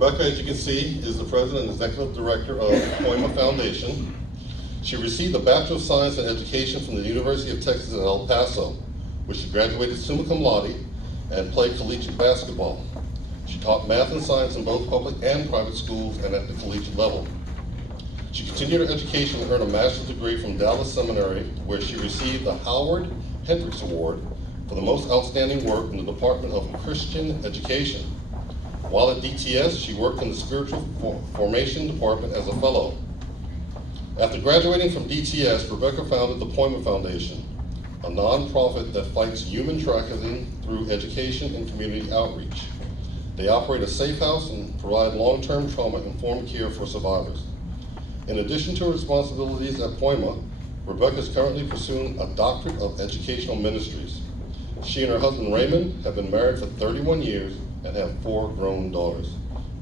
Rebecca, as you can see, is the president and executive director of Poiema Foundation. She received a Bachelor of Science in Education from the University of Texas at El Paso, where she graduated summa cum laude and played collegiate basketball. She taught math and science in both public and private schools and at the collegiate level. She continued her education and earned a master's degree from Dallas Seminary, where she received the Howard Hendricks Award for the most outstanding work in the Department of Christian Education. While at DTS, she worked in the Spiritual Formation Department as a fellow. After graduating from DTS, Rebecca founded the Poiema Foundation, a nonprofit that fights human trafficking through education and community outreach. They operate a safe house and provide long-term trauma-informed care for survivors. In addition to her responsibilities at Poiema, Rebecca is currently pursuing a doctorate of educational ministries. She and her husband Raymond have been married for 31 years and have 4 grown daughters.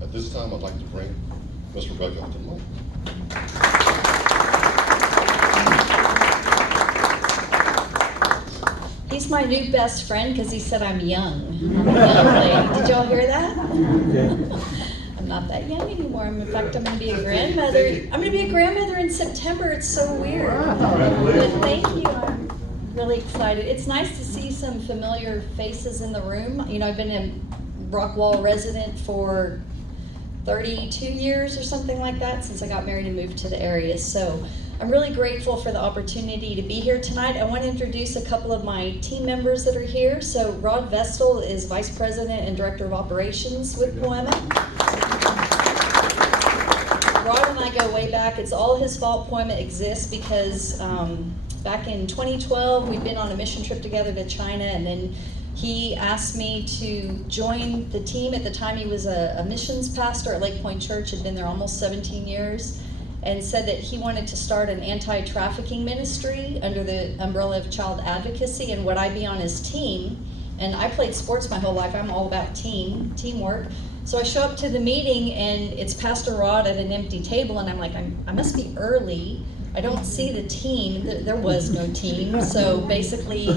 At this time, I'd like to bring Ms. Rebecca up to the mic. He's my new best friend because he said I'm young. I'm a young lady. Did y'all hear that? I'm not that young anymore. In fact, I'm going to be a grandmother. I'm going to be a grandmother in September. It's so weird. But thank you. I'm really excited. It's nice to see some familiar faces in the room. You know, I've been a Rockwall resident for 32 years or something like that since I got married and moved to the area. So I'm really grateful for the opportunity to be here tonight. I want to introduce a couple of my team members that are here. So Rod Vestal is Vice President and Director of Operations with Poiema. Rod and I go way back. It's all his fault Poiema exists because back in 2012, we'd been on a mission trip together to China, and then he asked me to join the team. At the time, he was a missions pastor at Lake Point Church, had been there almost 17 years, and said that he wanted to start an anti-trafficking ministry under the umbrella of child advocacy, and would I be on his team? And I played sports my whole life. I'm all about teamwork. So I show up to the meeting, and it's Pastor Rod at an empty table, and I'm like, I must be early. I don't see the team. There was no team. So basically,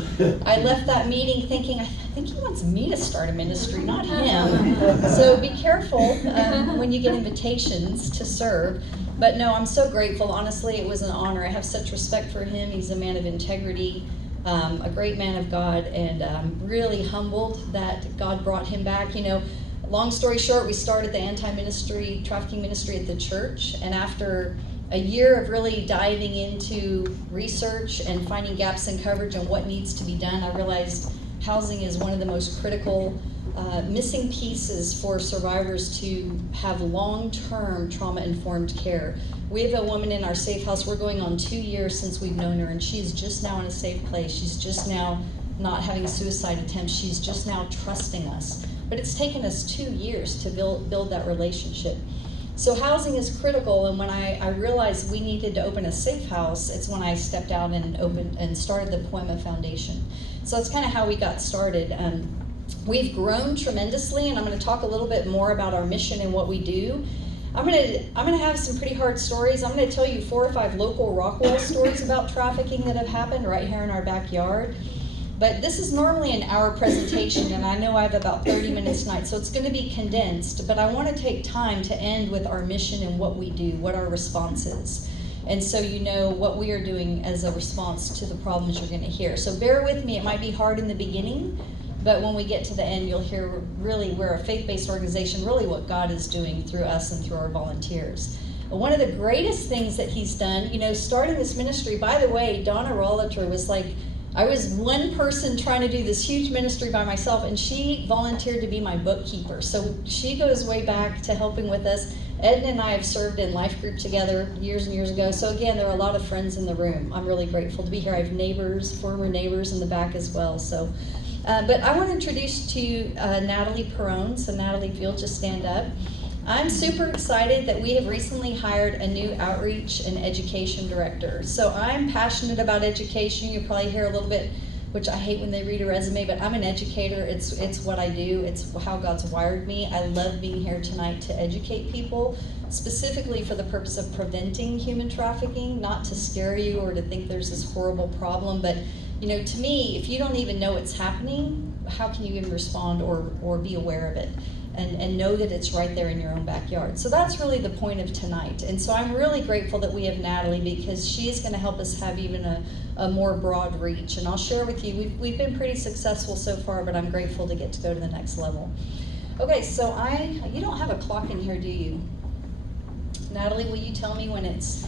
I left that meeting thinking, I think he wants me to start a ministry, not him. So be careful when you get invitations to serve. But no, I'm so grateful. Honestly, it was an honor. I have such respect for him. He's a man of integrity, a great man of God, and I'm really humbled that God brought him back. You know, long story short, we started the anti-ministry, trafficking ministry at the church, and after a year of really diving into research and finding gaps in coverage and what needs to be done, I realized housing is one of the most critical missing pieces for survivors to have long-term trauma-informed care. We have a woman in our safe house. We're going on 2 years since we've known her, and she's just now in a safe place. She's just now not having a suicide attempt. She's just now trusting us. But it's taken us 2 years to build that relationship. So housing is critical, and when I realized we needed to open a safe house, it's when I stepped out and started the Poiema Foundation. So that's kind of how we got started. We've grown tremendously, and I'm going to talk a little bit more about our mission and what we do. I'm going to have some pretty hard stories. I'm going to tell you 4 or 5 local Rockwall stories about trafficking that have happened right here in our backyard. But this is normally an hour presentation, and I know I have about 30 minutes tonight, so it's going to be condensed. But I want to take time to end with our mission and what we do, what our response is. And so you know what we are doing as a response to the problems you're going to hear. So bear with me. It might be hard in the beginning, but when we get to the end, you'll hear really we're a faith-based organization, really what God is doing through us and through our volunteers. One of the greatest things that he's done, you know, starting this ministry, by the way, Donna Rollater was like, I was one person trying to do this huge ministry by myself, and she volunteered to be my bookkeeper. So she goes way back to helping with us. Edna and I have served in life group together years and years ago. So again, there are a lot of friends in the room. I'm really grateful to be here. I have neighbors, former neighbors in the back as well. So, but I want to introduce to you Natalie Perrone. So Natalie, if you'll just stand up. I'm super excited that we have recently hired a new outreach and education director. So I'm passionate about education. You'll probably hear a little bit, which I hate when they read a resume, but I'm an educator. It's what I do. It's how God's wired me. I love being here tonight to educate people, specifically for the purpose of preventing human trafficking, not to scare you or to think there's this horrible problem. But you know, to me, if you don't even know it's happening, how can you even respond or be aware of it? And know that it's right there in your own backyard. So that's really the point of tonight. And so I'm really grateful that we have Natalie, because she's going to help us have even a more broad reach. And I'll share with you, we've been pretty successful so far, but I'm grateful to get to go to the next level. Okay, so you don't have a clock in here, do you? Natalie, will you tell me when it's,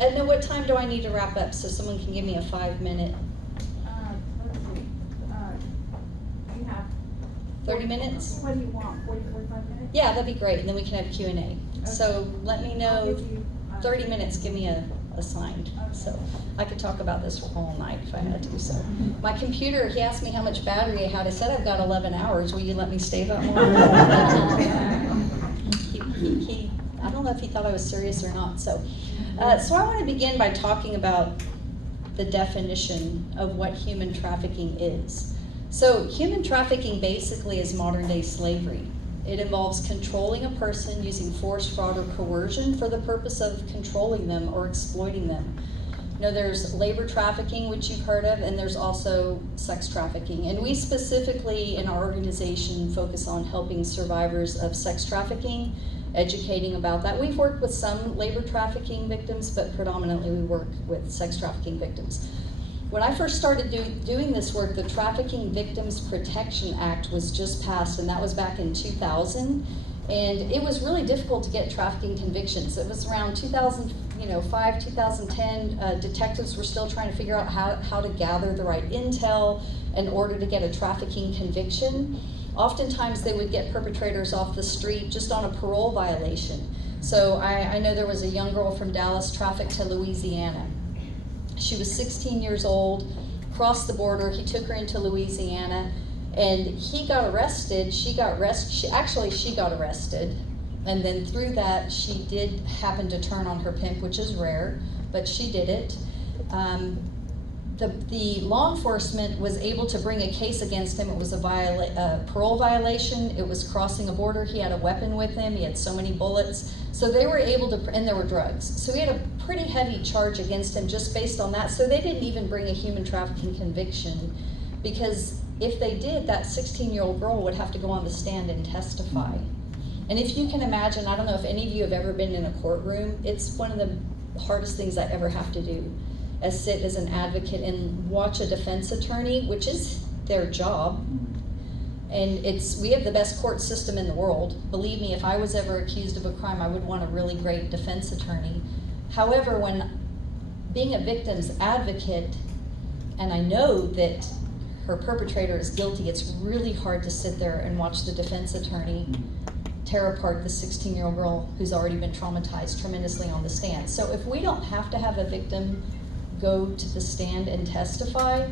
and then what time do I need to wrap up so someone can give me a 5-minute? Let's see, you have 30 minutes? What do you want, 45 minutes? Yeah, that'd be great, and then we can have Q&A. Okay. So let me I'll know, give you, 30 minutes, give me a sign. So I could talk about this all night if I had to. So my computer, he asked me how much battery I had. I said I've got 11 hours. Will you let me stay that long? I don't know if he thought I was serious or not. So I want to begin by talking about the definition of what human trafficking is. So human trafficking basically is modern day slavery. It involves controlling a person using force, fraud, or coercion for the purpose of controlling them or exploiting them. You know, there's labor trafficking, which you've heard of, and there's also sex trafficking. And we specifically in our organization focus on helping survivors of sex trafficking, educating about that. We've worked with some labor trafficking victims, but predominantly we work with sex trafficking victims. When I first started doing this work, the Trafficking Victims Protection Act was just passed, and that was back in 2000. And it was really difficult to get trafficking convictions. It was around 2005, 2010. Detectives were still trying to figure out how to gather the right intel in order to get a trafficking conviction. Oftentimes they would get perpetrators off the street just on a parole violation. So I know there was a young girl from Dallas trafficked to Louisiana. She was 16 years old, crossed the border. He took her into Louisiana, and he got arrested. She got arrested, and then through that, she did happen to turn on her pimp, which is rare, but she did it. The law enforcement was able to bring a case against him. It was a parole violation. It was crossing a border. He had a weapon with him. He had so many bullets. So they were able to, and there were drugs. So he had a pretty heavy charge against him just based on that. So they didn't even bring a human trafficking conviction, because if they did, that 16-year-old girl would have to go on the stand and testify. And if you can imagine, I don't know if any of you have ever been in a courtroom, it's one of the hardest things I ever have to do, sit as an advocate and watch a defense attorney, which is their job. And we have the best court system in the world. Believe me, if I was ever accused of a crime, I would want a really great defense attorney. However, when being a victim's advocate, and I know that her perpetrator is guilty, it's really hard to sit there and watch the defense attorney tear apart the 16-year-old girl who's already been traumatized tremendously on the stand. So if we don't have to have a victim go to the stand and testify,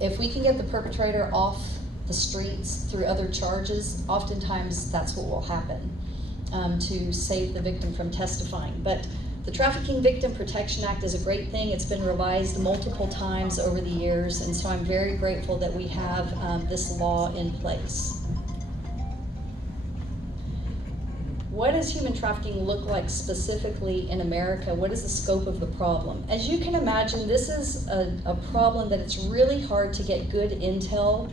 if we can get the perpetrator off the streets through other charges, oftentimes that's what will happen to save the victim from testifying. But the Trafficking Victim Protection Act is a great thing. It's been revised multiple times over the years, and so I'm very grateful that we have this law in place. What does human trafficking look like specifically in America? What is the scope of the problem? As you can imagine, this is a problem that it's really hard to get good intel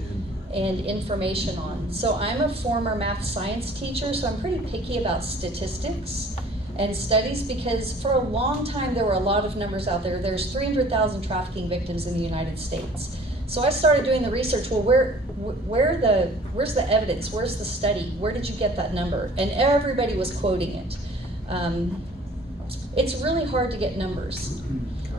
and information on. So I'm a former math science teacher, so I'm pretty picky about statistics and studies, because for a long time there were a lot of numbers out there. There's 300,000 trafficking victims in the United States. So I started doing the research. Well, where's the evidence? Where's the study? Where did you get that number? And everybody was quoting it. It's really hard to get numbers,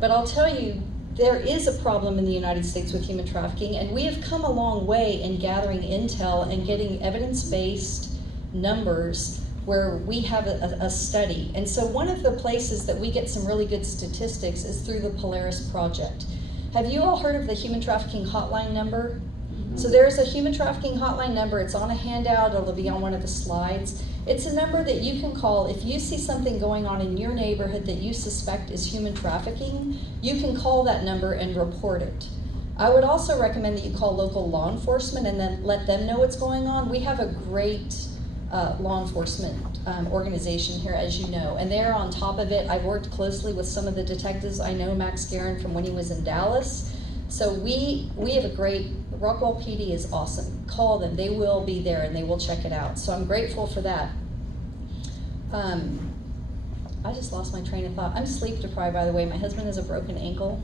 but I'll tell you, there is a problem in the United States with human trafficking, and we have come a long way in gathering intel and getting evidence-based numbers where we have a study. And so one of the places that we get some really good statistics is through the Polaris Project. Have you all heard of the human trafficking hotline number? So there's a human trafficking hotline number. It's on a handout. It'll be on one of the slides. It's a number that you can call if you see something going on in your neighborhood that you suspect is human trafficking. You can call that number and report it. I would also recommend that you call local law enforcement and then let them know what's going on. We have a great law enforcement organization here, as you know, and they're on top of it. I've worked closely with some of the detectives. I know Max Guerin from when he was in Dallas. So we have a great Rockwall PD is awesome. Call them, they will be there and they will check it out. So I'm grateful for that. I just lost my train of thought. I'm sleep deprived, by the way. My husband has a broken ankle.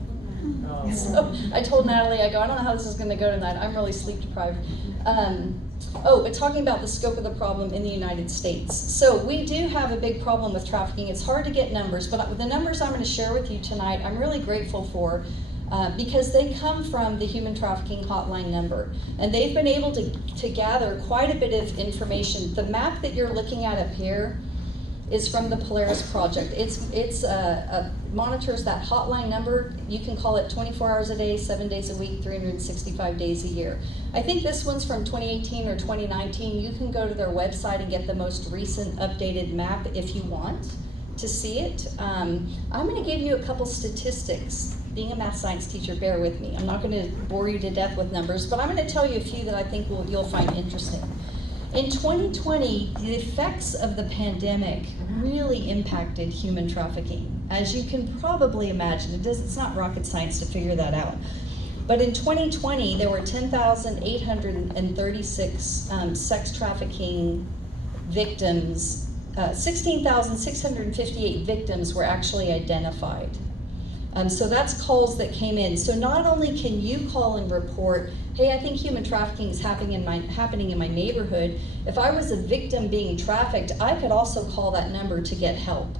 Oh. So I told Natalie, I don't know how this is gonna go tonight. I'm really sleep deprived. But talking about the scope of the problem in the United States. So we do have a big problem with trafficking. It's hard to get numbers, but the numbers I'm gonna share with you tonight, I'm really grateful for because they come from the human trafficking hotline number. And they've been able to gather quite a bit of information. The map that you're looking at up here is from the Polaris Project. It's monitors that hotline number. You can call it 24 hours a day, 7 days a week, 365 days a year. I think this one's from 2018 or 2019. You can go to their website and get the most recent updated map if you want to see it. I'm gonna give you a couple statistics. Being a math science teacher, bear with me. I'm not gonna bore you to death with numbers, but I'm gonna tell you a few that I think you'll find interesting. In 2020, the effects of the pandemic really impacted human trafficking. As you can probably imagine, it's not rocket science to figure that out. But in 2020, there were 10,836 sex trafficking victims. 16,658 victims were actually identified. So that's calls that came in. So not only can you call and report, hey, I think human trafficking is happening in my neighborhood. If I was a victim being trafficked, I could also call that number to get help.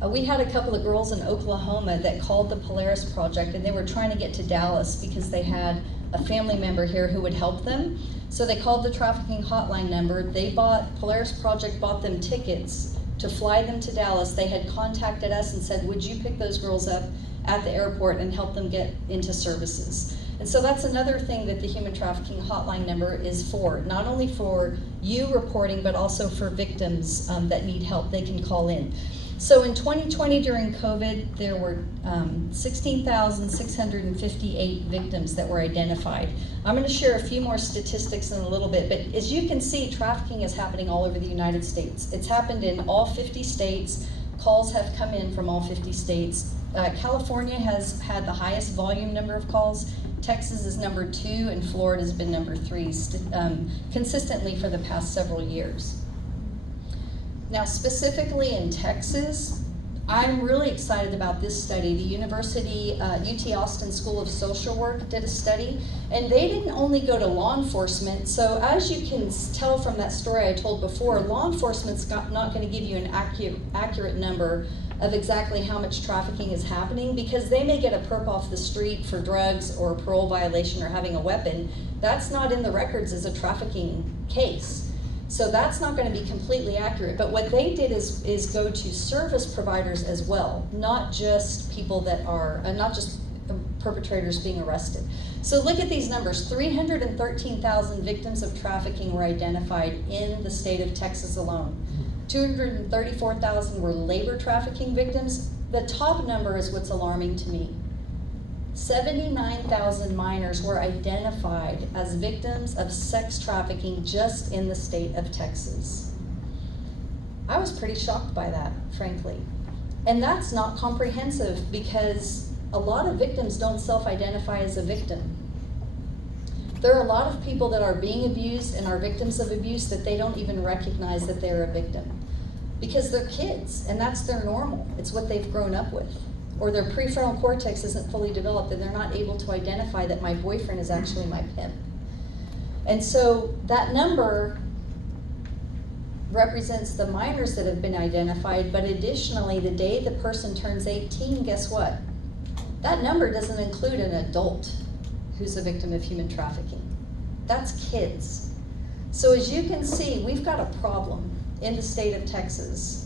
We had a couple of girls in Oklahoma that called the Polaris Project, and they were trying to get to Dallas because they had a family member here who would help them. So they called the trafficking hotline number. Polaris Project bought them tickets to fly them to Dallas. They had contacted us and said, would you pick those girls up at the airport and help them get into services? And so that's another thing that the human trafficking hotline number is for, not only for you reporting, but also for victims that need help. They can call in. So in 2020 during COVID, there were 16,658 victims that were identified. I'm going to share a few more statistics in a little bit, but as you can see, trafficking is happening all over the United States. It's happened in all 50 states. Calls have come in from all 50 states. California has had the highest volume number of calls. Texas is number 2, and Florida has been number 3 consistently for the past several years. Now, specifically in Texas, I'm really excited about this study. The University, UT Austin School of Social Work did a study, and they didn't only go to law enforcement. So as you can tell from that story I told before, law enforcement's not going to give you an accurate number of exactly how much trafficking is happening, because they may get a perp off the street for drugs or a parole violation or having a weapon. That's not in the records as a trafficking case. So that's not going to be completely accurate. But what they did is go to service providers as well, not just people that are, not just perpetrators being arrested. So look at these numbers. 313,000 victims of trafficking were identified in the state of Texas alone. 234,000 were labor trafficking victims. The top number is what's alarming to me. 79,000 minors were identified as victims of sex trafficking just in the state of Texas. I was pretty shocked by that, frankly. And that's not comprehensive, because a lot of victims don't self-identify as a victim. There are a lot of people that are being abused and are victims of abuse that they don't even recognize that they're a victim, because they're kids and that's their normal. It's what they've grown up with. Or their prefrontal cortex isn't fully developed and they're not able to identify that my boyfriend is actually my pimp. And so that number represents the minors that have been identified, but additionally, the day the person turns 18, guess what? That number doesn't include an adult who's a victim of human trafficking. That's kids. So as you can see, we've got a problem in the state of Texas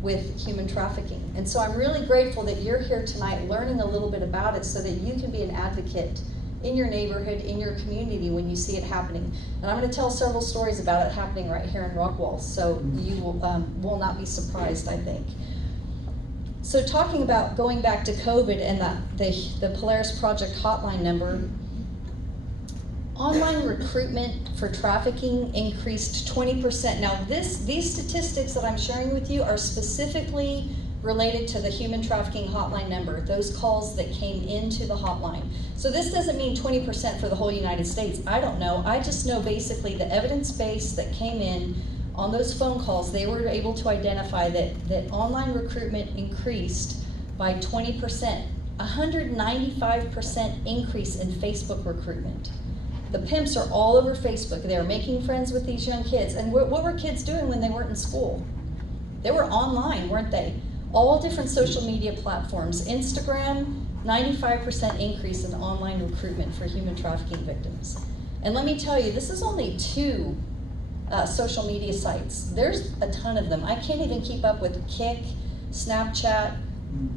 with human trafficking. And so I'm really grateful that you're here tonight learning a little bit about it so that you can be an advocate in your neighborhood, in your community when you see it happening. And I'm going to tell several stories about it happening right here in Rockwall, so you will not be surprised, I think. So talking about going back to COVID and the Polaris Project hotline number, online recruitment for trafficking increased 20%. Now these statistics that I'm sharing with you are specifically related to the human trafficking hotline number, those calls that came into the hotline. So this doesn't mean 20% for the whole United States. I don't know. I just know basically the evidence base that came in on those phone calls, they were able to identify that online recruitment increased by 20%, 195% increase in Facebook recruitment. The pimps are all over Facebook. They're making friends with these young kids. And what were kids doing when they weren't in school? They were online, weren't they? All different social media platforms. Instagram, 95% increase in online recruitment for human trafficking victims. And let me tell you, this is only 2 social media sites. There's a ton of them. I can't even keep up with Kik, Snapchat.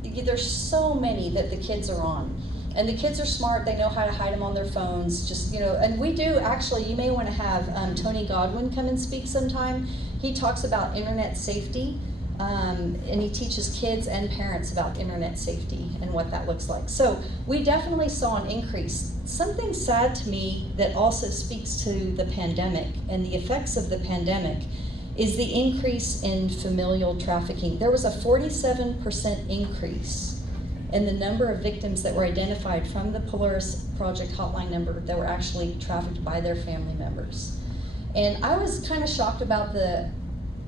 There's so many that the kids are on. And the kids are smart, they know how to hide them on their phones, just, and we do actually, you may want to have Tony Godwin come and speak sometime. He talks about internet safety, and he teaches kids and parents about internet safety and what that looks like. So we definitely saw an increase. Something sad to me that also speaks to the pandemic and the effects of the pandemic is the increase in familial trafficking. There was a 47% increase in the number of victims that were identified from the Polaris Project hotline number that were actually trafficked by their family members. And I was kind of shocked about the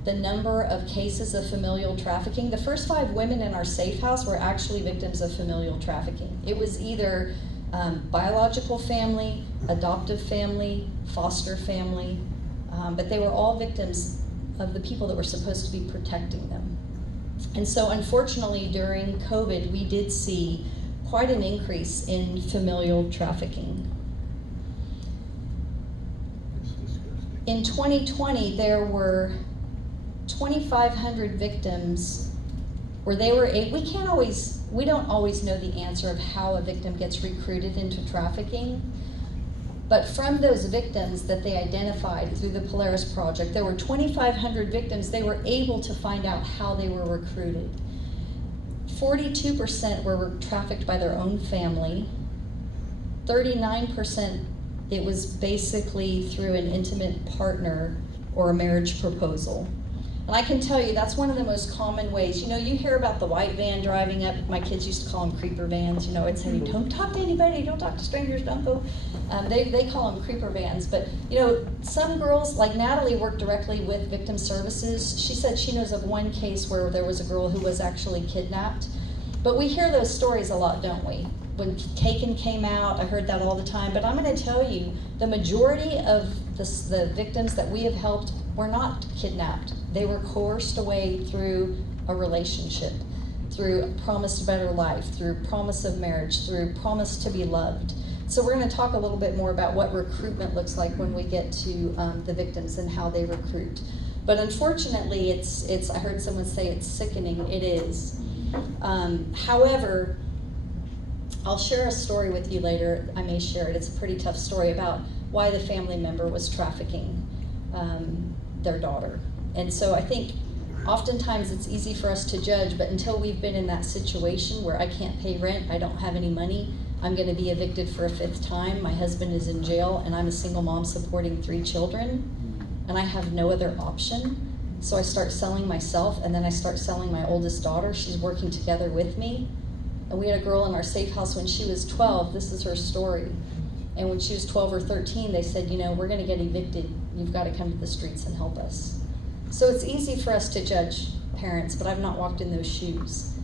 number of cases of familial trafficking. The first 5 women in our safe house were actually victims of familial trafficking. It was either biological family, adoptive family, foster family, but they were all victims of the people that were supposed to be protecting them. And so unfortunately during COVID, we did see quite an increase in familial trafficking. In 2020, there were 2,500 victims where they were, we don't always know the answer of how a victim gets recruited into trafficking. But from those victims that they identified through the Polaris Project, there were 2,500 victims. They were able to find out how they were recruited. 42% were trafficked by their own family. 39%, it was basically through an intimate partner or a marriage proposal. And I can tell you that's one of the most common ways. You hear about the white van driving up. My kids used to call them creeper vans. It's saying, don't talk to anybody, don't talk to strangers, don't go. They call them creeper vans. But, some girls, like Natalie, worked directly with victim services. She said she knows of one case where there was a girl who was actually kidnapped. But we hear those stories a lot, don't we? When Taken came out, I heard that all the time. But I'm going to tell you, the majority of the victims that we have helped were not kidnapped. They were coerced away through a relationship, through a promise of better life, through promise of marriage, through promise to be loved. So we're going to talk a little bit more about what recruitment looks like when we get to the victims and how they recruit. But unfortunately, it's I heard someone say it's sickening. It is. However, I'll share a story with you later. I may share it. It's a pretty tough story about why the family member was trafficking their daughter. And so I think oftentimes it's easy for us to judge, but until we've been in that situation where I can't pay rent, I don't have any money, I'm going to be evicted for a 5th time, my husband is in jail, and I'm a single mom supporting 3 children, and I have no other option. So I start selling myself, and then I start selling my oldest daughter. She's working together with me. And we had a girl in our safe house when she was 12. This is her story. And when she was 12 or 13, they said, we're going to get evicted. You've got to come to the streets and help us. So it's easy for us to judge parents, but I've not walked in those shoes.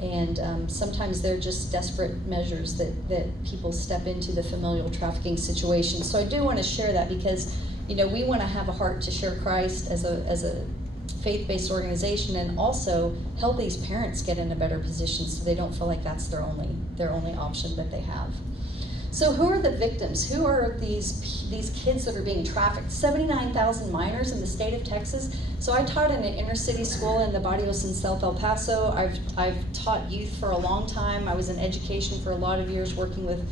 And sometimes they're just desperate measures that people step into the familial trafficking situation. So I do want to share that because, we want to have a heart to share Christ as a faith-based organization and also help these parents get in a better position so they don't feel like that's their only option that they have. So who are the victims? Who are these kids that are being trafficked? 79,000 minors in the state of Texas. So I taught in an inner city school in the Barrios in South El Paso. I've taught youth for a long time. I was in education for a lot of years working with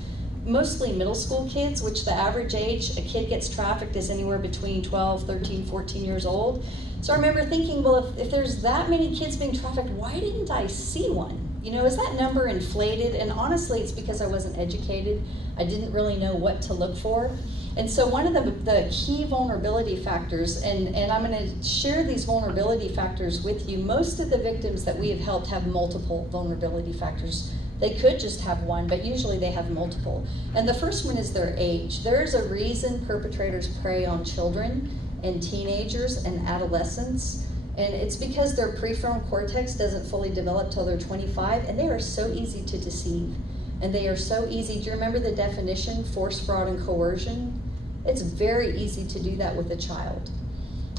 mostly middle school kids, which the average age a kid gets trafficked is anywhere between 12, 13, 14 years old. So I remember thinking, well, if there's that many kids being trafficked, why didn't I see one? Is that number inflated? And honestly, it's because I wasn't educated. I didn't really know what to look for. And so one of the key vulnerability factors, and I'm gonna share these vulnerability factors with you. Most of the victims that we have helped have multiple vulnerability factors. They could just have one, but usually they have multiple. And the first one is their age. There's a reason perpetrators prey on children and teenagers and adolescents. And it's because their prefrontal cortex doesn't fully develop till they're 25, and they are so easy to deceive. And they are so easy. Do you remember the definition, force, fraud, and coercion? It's very easy to do that with a child.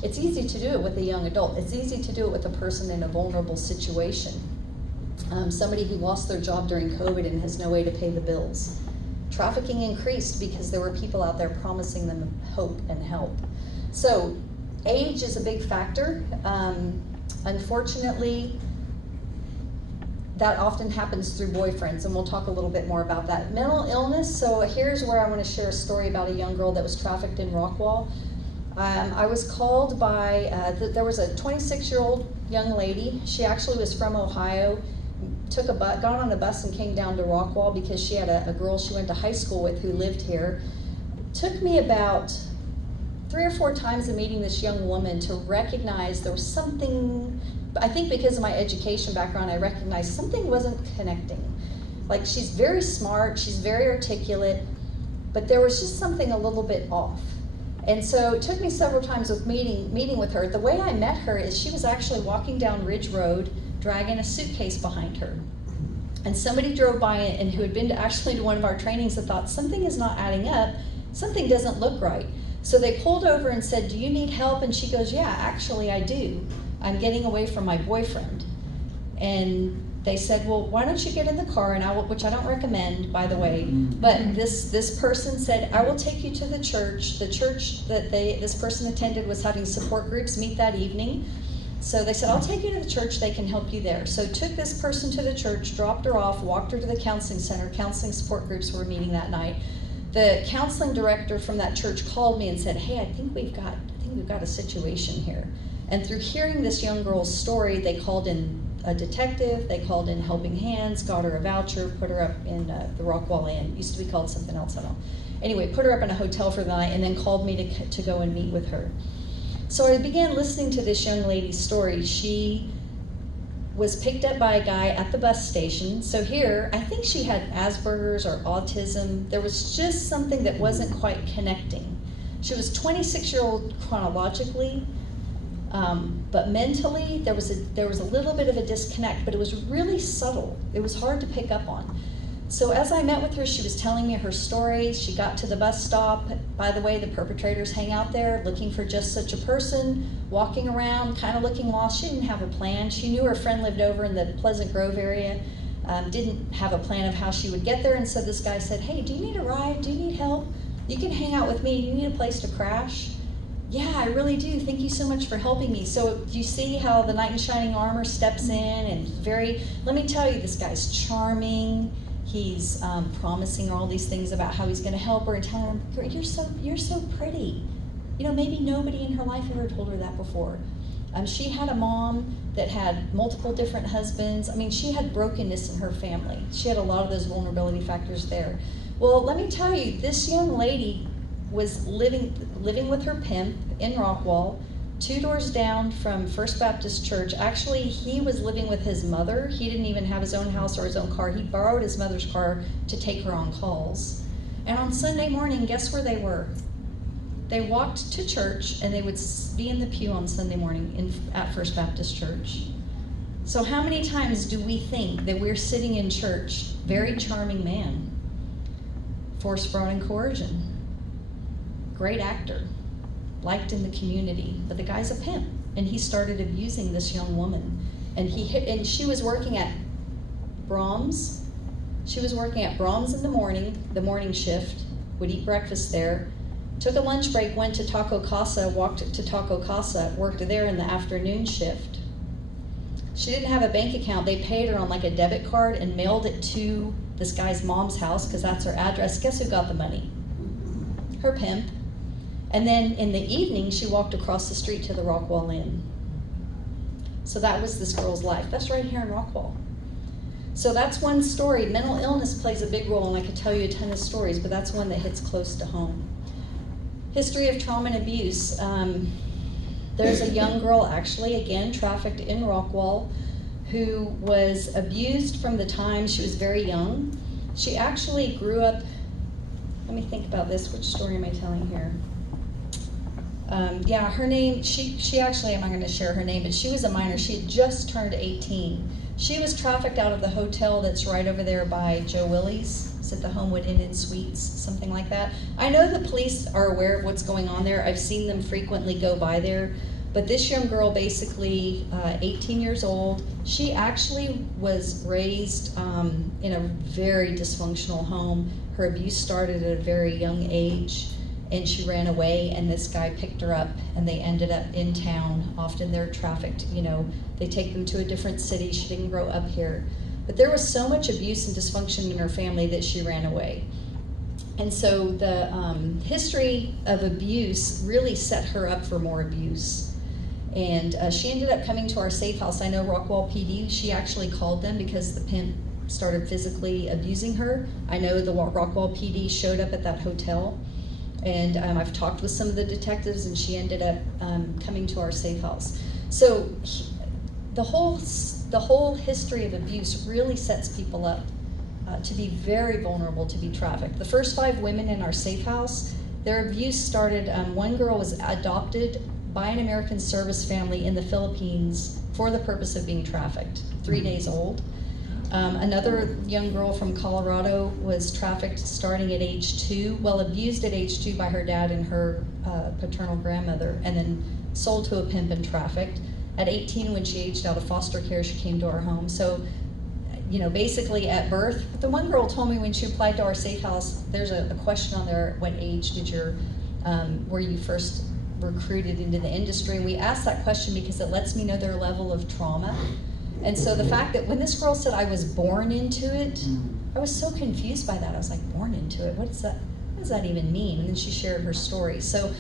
It's easy to do it with a young adult. It's easy to do it with a person in a vulnerable situation. Somebody who lost their job during COVID and has no way to pay the bills. Trafficking increased because there were people out there promising them hope and help. So age is a big factor. Unfortunately, that often happens through boyfriends, and we'll talk a little bit more about that. Mental illness, so here's where I want to share a story about a young girl that was trafficked in Rockwall. I was called by, there was a 26-year-old young lady. She actually was from Ohio, got on a bus and came down to Rockwall because she had a girl she went to high school with who lived here. Took me about 3 or 4 times in meeting this young woman to recognize there was something. I think because of my education background, I recognized something wasn't connecting. Like, she's very smart, she's very articulate, but there was just something a little bit off. And so it took me several times with meeting with her. The way I met her is she was actually walking down Ridge Road, dragging a suitcase behind her. And somebody drove by and who had been actually to one of our trainings and thought, something is not adding up, something doesn't look right. So they pulled over and said, do you need help? And she goes, yeah, actually I do. I'm getting away from my boyfriend. And they said, well, why don't you get in the car, and which I don't recommend, by the way, but this person said, I will take you to the church. The church that this person attended was having support groups meet that evening. So they said, I'll take you to the church, they can help you there. So took this person to the church, dropped her off, walked her to the counseling center. Counseling support groups were meeting that night. The counseling director from that church called me and said, hey, I think we've got a situation here. And through hearing this young girl's story, they called in a detective, they called in Helping Hands, got her a voucher, put her up in the Rockwall Inn. It used to be called something else, I don't know. Anyway, put her up in a hotel for the night and then called me to go and meet with her. So I began listening to this young lady's story. She was picked up by a guy at the bus station. So here, I think she had Asperger's or autism. There was just something that wasn't quite connecting. She was 26-year-old chronologically, but mentally there was a little bit of a disconnect, but it was really subtle. It was hard to pick up on. So as I met with her, she was telling me her story. She got to the bus stop. By the way, the perpetrators hang out there looking for just such a person, walking around, kind of looking lost. She didn't have a plan. She knew her friend lived over in the Pleasant Grove area, didn't have a plan of how she would get there, and so this guy said, hey, do you need a ride? Do you need help? You can hang out with me. You need a place to crash? Yeah, I really do. Thank you so much for helping me. So do you see how the knight in shining armor steps in and let me tell you, this guy's charming. He's promising all these things about how he's going to help her and telling her, you're so pretty. You know, maybe nobody in her life ever told her that before. She had a mom that had multiple different husbands. I mean, she had brokenness in her family. She had a lot of those vulnerability factors there. Well, let me tell you, this young lady was living with her pimp in Rockwall, 2 doors down from First Baptist Church. Actually, he was living with his mother. He didn't even have his own house or his own car. He borrowed his mother's car to take her on calls. And on Sunday morning, guess where they were? They walked to church, and they would be in the pew on Sunday morning at First Baptist Church. So how many times do we think that we're sitting in church, very charming man, force, fraud, and coercion, great actor, liked in the community, but the guy's a pimp, and he started abusing this young woman. And she was working at Brahms. She was working at Brahms in the morning shift, would eat breakfast there, took a lunch break, went to Taco Casa, walked to Taco Casa, worked there in the afternoon shift. She didn't have a bank account. They paid her on like a debit card and mailed it to this guy's mom's house because that's her address. Guess who got the money? Her pimp. And then in the evening, she walked across the street to the Rockwall Inn. So that was this girl's life. That's right here in Rockwall. So that's one story. Mental illness plays a big role, and I could tell you a ton of stories, but that's one that hits close to home. History of trauma and abuse. There's a young girl, actually, again, trafficked in Rockwall, who was abused from the time she was very young. She actually grew up, let me think about this, which story am I telling here? Yeah, her name, she actually, I'm not gonna share her name, but she was a minor. She had just turned 18. She was trafficked out of the hotel that's right over there by Joe Willie's. It's at the Homewood Inn and Suites, something like that. I know the police are aware of what's going on there. I've seen them frequently go by there. But this young girl, basically 18 years old, she actually was raised in a very dysfunctional home. Her abuse started at a very young age, and she ran away, and this guy picked her up, and they ended up in town. Often they're trafficked, you know, they take them to a different city. She didn't grow up here. But there was so much abuse and dysfunction in her family that she ran away. And so the history of abuse really set her up for more abuse. And she ended up coming to our safe house. I know Rockwall PD, she actually called them because the pimp started physically abusing her. I know the Rockwall PD showed up at that hotel. And I've talked with some of the detectives, and she ended up coming to our safe house. So the whole history of abuse really sets people up to be very vulnerable to be trafficked. The first 5 women in our safe house, their abuse started, one girl was adopted by an American service family in the Philippines for the purpose of being trafficked, 3 days old. Another young girl from Colorado was trafficked starting at age 2, well, abused at age 2 by her dad and her paternal grandmother, and then sold to a pimp and trafficked. At 18, when she aged out of foster care, she came to our home. So, you know, basically at birth, the one girl told me when she applied to our safe house, there's a question on there, what age did were you first recruited into the industry? And we asked that question because it lets me know their level of trauma. And so the fact that when this girl said I was born into it, I was so confused by that. I was like, born into it? What does that even mean? And then she shared her story. So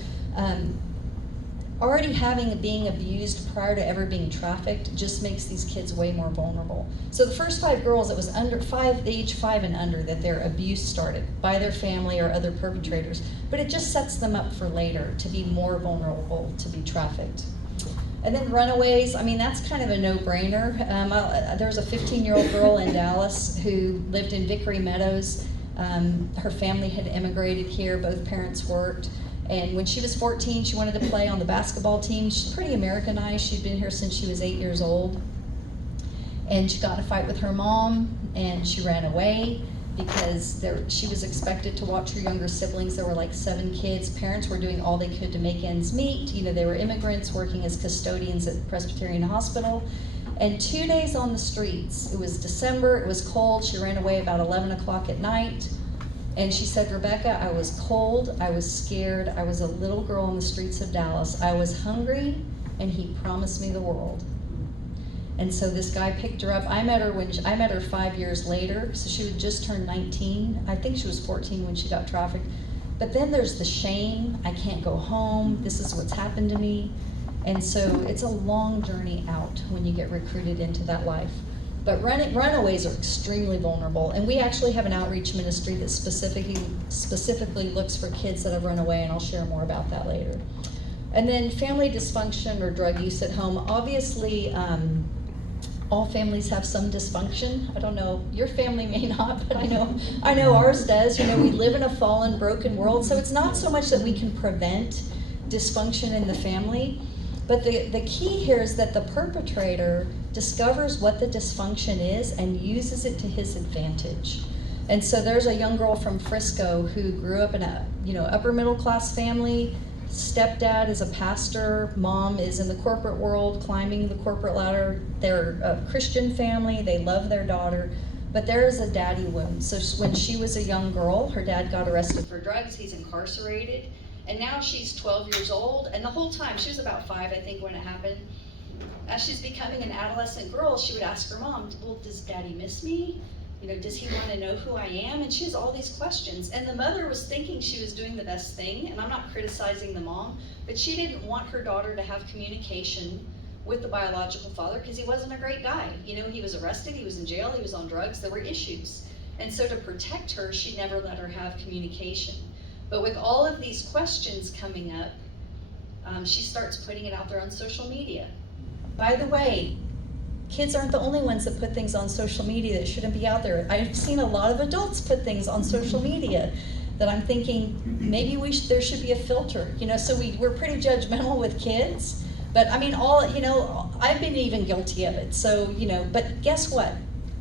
already being abused prior to ever being trafficked just makes these kids way more vulnerable. So the first 5 girls, it was age 5 and under that their abuse started by their family or other perpetrators. But it just sets them up for later to be more vulnerable to be trafficked. And then runaways, I mean, that's kind of a no-brainer. There was a 15-year-old girl in Dallas who lived in Vickery Meadows. Her family had immigrated here, both parents worked. And when she was 14, she wanted to play on the basketball team. She's pretty Americanized. She'd been here since she was 8 years old. And she got in a fight with her mom, and she ran away because she was expected to watch her younger siblings. There were like 7 kids. Parents were doing all they could to make ends meet. You know, they were immigrants working as custodians at Presbyterian Hospital. And 2 days on the streets. It was December, it was cold. She ran away about 11 o'clock at night. And she said, Rebecca, I was cold, I was scared, I was a little girl on the streets of Dallas. I was hungry, and he promised me the world. And so this guy picked her up. I met her 5 years later, so she would just turn 19. I think she was 14 when she got trafficked. But then there's the shame. I can't go home. This is what's happened to me. And so it's a long journey out when you get recruited into that life. But runaways are extremely vulnerable. And we actually have an outreach ministry that specifically looks for kids that have run away, and I'll share more about that later. And then family dysfunction or drug use at home. Obviously, all families have some dysfunction. I don't know, your family may not, but I know ours does. You know, we live in a fallen, broken world, so it's not so much that we can prevent dysfunction in the family, but the key here is that the perpetrator discovers what the dysfunction is and uses it to his advantage. And so there's a young girl from Frisco who grew up in a upper middle class family. Stepdad is a pastor, mom is in the corporate world, climbing the corporate ladder. They're a Christian family, they love their daughter, but there is a daddy wound. So when she was a young girl, her dad got arrested for drugs, he's incarcerated, and now she's 12 years old, and the whole time, she was about 5, I think, when it happened. As she's becoming an adolescent girl, she would ask her mom, well, does daddy miss me? You know, does he want to know who I am? And she has all these questions. And the mother was thinking she was doing the best thing, and I'm not criticizing the mom, but she didn't want her daughter to have communication with the biological father because he wasn't a great guy. You know, he was arrested, he was in jail, he was on drugs, there were issues. And so to protect her, she never let her have communication. But with all of these questions coming up, she starts putting it out there on social media. By the way, kids aren't the only ones that put things on social media that shouldn't be out there. I've seen a lot of adults put things on social media that I'm thinking maybe there should be a filter. So we're pretty judgmental with kids. But I mean, I've been even guilty of it. So, but guess what?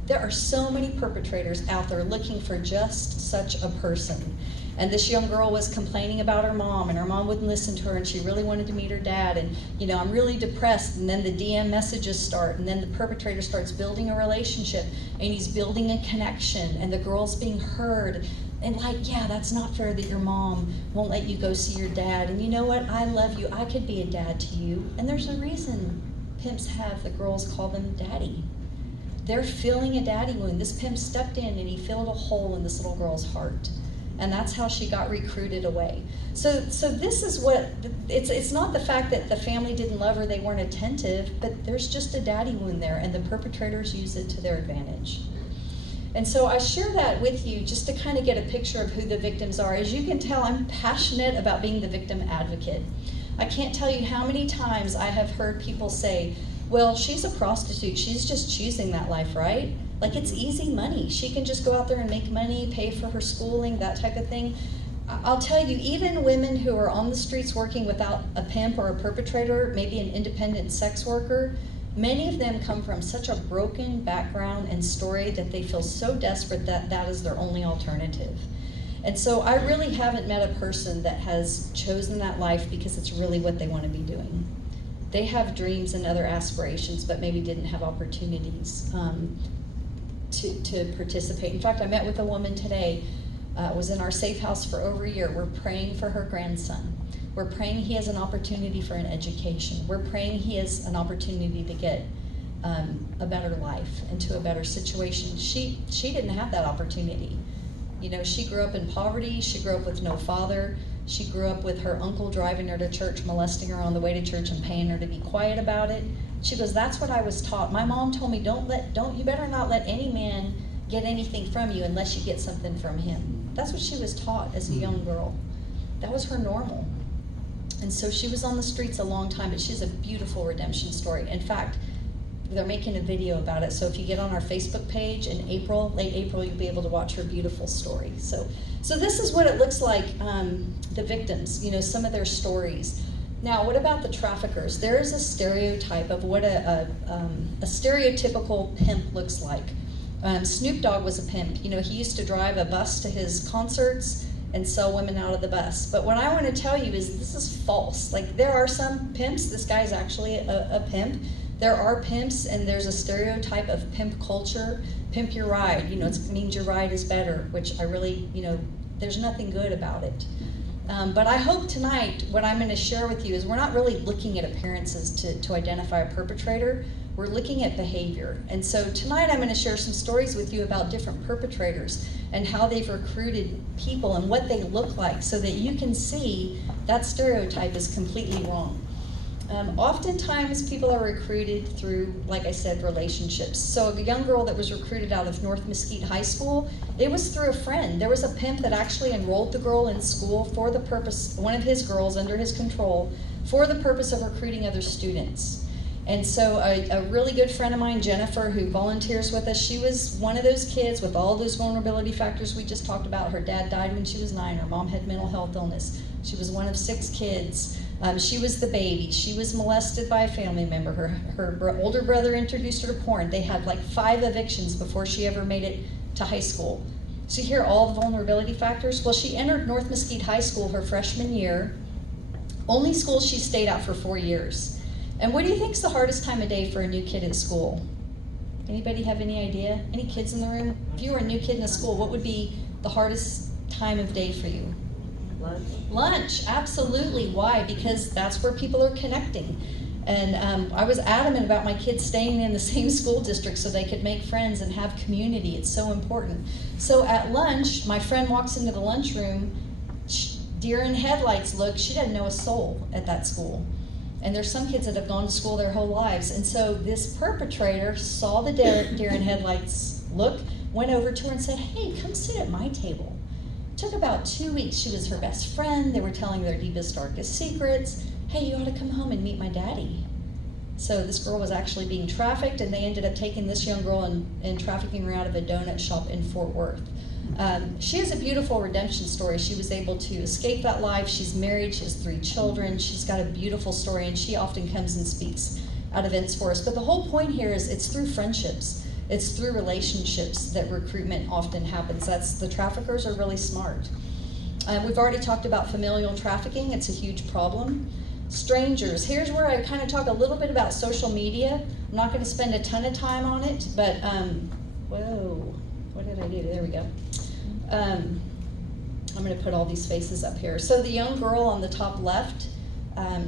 There are so many perpetrators out there looking for just such a person. And this young girl was complaining about her mom, and her mom wouldn't listen to her, and she really wanted to meet her dad, and I'm really depressed. And then the DM messages start, and then the perpetrator starts building a relationship, and he's building a connection, and the girl's being heard. And yeah, that's not fair that your mom won't let you go see your dad. And you know what? I love you. I could be a dad to you. And there's a reason pimps have the girls call them daddy. They're filling a daddy wound. This pimp stepped in and he filled a hole in this little girl's heart. And that's how she got recruited away. So this is what, it's not the fact that the family didn't love her, they weren't attentive, but there's just a daddy wound there, and the perpetrators use it to their advantage. And so I share that with you just to kind of get a picture of who the victims are. As you can tell, I'm passionate about being the victim advocate. I can't tell you how many times I have heard people say, well, she's a prostitute, she's just choosing that life, right? Like, it's easy money. She can just go out there and make money, pay for her schooling, that type of thing. I'll tell you, even women who are on the streets working without a pimp or a perpetrator, maybe an independent sex worker, many of them come from such a broken background and story that they feel so desperate that that is their only alternative. And so I really haven't met a person that has chosen that life because it's really what they want to be doing. They have dreams and other aspirations, but maybe didn't have opportunities to participate. In fact, I met with a woman today, was in our safe house for over a year. We're praying for her grandson. We're praying he has an opportunity for an education. We're praying he has an opportunity to get a better life, into a better situation. She didn't have that opportunity. She grew up in poverty. She grew up with no father. She grew up with her uncle driving her to church, molesting her on the way to church and paying her to be quiet about it. She goes, that's what I was taught. My mom told me, you better not let any man get anything from you unless you get something from him. That's what she was taught as a young girl. That was her normal. And so she was on the streets a long time, but she has a beautiful redemption story. In fact, they're making a video about it. So if you get on our Facebook page in April, late April, you'll be able to watch her beautiful story. So this is what it looks like, the victims, some of their stories. Now, what about the traffickers? There is a stereotype of what a stereotypical pimp looks like. Snoop Dogg was a pimp. He used to drive a bus to his concerts and sell women out of the bus. But what I want to tell you is this is false. Like, there are some pimps. This guy's actually a pimp. There are pimps, and there's a stereotype of pimp culture. Pimp your ride. It means your ride is better, which I really, there's nothing good about it. But I hope tonight what I'm going to share with you is we're not really looking at appearances to identify a perpetrator. We're looking at behavior. And so tonight I'm going to share some stories with you about different perpetrators and how they've recruited people and what they look like so that you can see that stereotype is completely wrong. Oftentimes people are recruited through, like I said, relationships. So a young girl that was recruited out of North Mesquite High School, it was through a friend. There was a pimp that actually enrolled the girl in school for the purpose, one of his girls under his control, for the purpose of recruiting other students. And so a really good friend of mine, Jennifer, who volunteers with us, she was one of those kids with all those vulnerability factors we just talked about. Her dad died when she was 9. Her mom had mental health illness. She was one of 6 kids. She was the baby. She was molested by a family member. Her older brother introduced her to porn. They had like 5 evictions before she ever made it to high school. So you hear all the vulnerability factors? Well, she entered North Mesquite High School her freshman year, only school she stayed at for 4 years. And what do you think is the hardest time of day for a new kid at school? Anybody have any idea? Any kids in the room? If you were a new kid in a school, what would be the hardest time of day for you? Lunch, absolutely. Why? Because that's where people are connecting. And I was adamant about my kids staying in the same school district so they could make friends and have community. It's so important. So at lunch, my friend walks into the lunchroom, deer in headlights look, she doesn't know a soul at that school. And there's some kids that have gone to school their whole lives. And so this perpetrator saw the deer in headlights look, went over to her and said, hey, come sit at my table. Took about 2 weeks. She was her best friend. They were telling their deepest, darkest secrets. Hey, you ought to come home and meet my daddy. So this girl was actually being trafficked, and they ended up taking this young girl and trafficking her out of a donut shop in Fort Worth. She has a beautiful redemption story. She was able to escape that life. She's married. She has 3 children. She's got a beautiful story, and she often comes and speaks at events for us. But the whole point here is it's through friendships. It's through relationships that recruitment often happens. The traffickers are really smart. We've already talked about familial trafficking. It's a huge problem. Strangers. Here's where I kind of talk a little bit about social media. I'm not going to spend a ton of time on it, but whoa, what did I do? There we go. I'm going to put all these faces up here. So the young girl on the top left,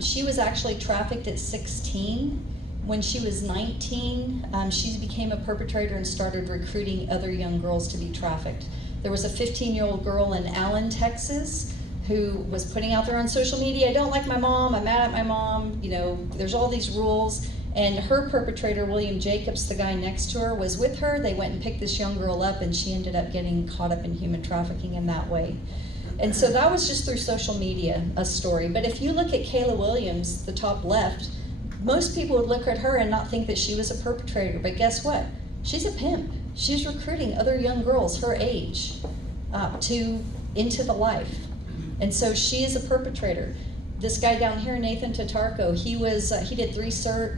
she was actually trafficked at 16. When she was 19, she became a perpetrator and started recruiting other young girls to be trafficked. There was a 15-year-old girl in Allen, Texas, who was putting out there on social media, I don't like my mom, I'm mad at my mom, you know, there's all these rules. And her perpetrator, William Jacobs, the guy next to her, was with her. They went and picked this young girl up, and she ended up getting caught up in human trafficking in that way. And so that was just through social media, a story. But if you look at Kayla Williams, the top left, most people would look at her and not think that she was a perpetrator. But guess what? She's a pimp. She's recruiting other young girls her age into the life. And so she is a perpetrator. This guy down here, Nathan Tatarko, he did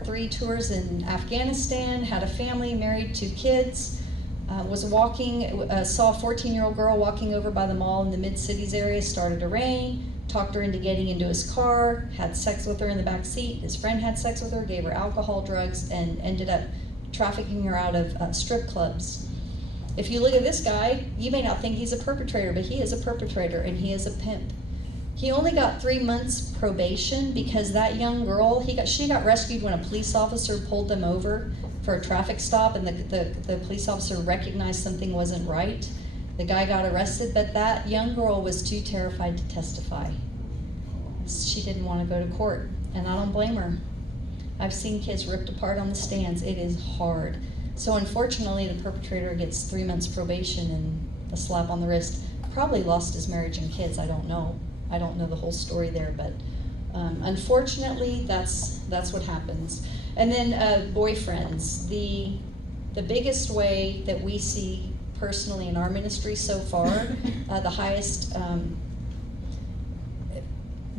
three tours in Afghanistan, had a family, married 2 kids, was walking, saw a 14-year-old girl walking over by the mall in the mid-cities area, started to rain, talked her into getting into his car, had sex with her in the back seat. His friend had sex with her, gave her alcohol, drugs, and ended up trafficking her out of strip clubs. If you look at this guy, you may not think he's a perpetrator, but he is a perpetrator and he is a pimp. He only got 3 months probation because that young girl, she got rescued when a police officer pulled them over for a traffic stop, and the police officer recognized something wasn't right. The guy got arrested, but that young girl was too terrified to testify. She didn't want to go to court, and I don't blame her. I've seen kids ripped apart on the stands. It is hard. So unfortunately, the perpetrator gets 3 months probation and a slap on the wrist. Probably lost his marriage and kids, I don't know. I don't know the whole story there, but unfortunately, that's what happens. And then boyfriends. The biggest way that we see personally in our ministry so far, the highest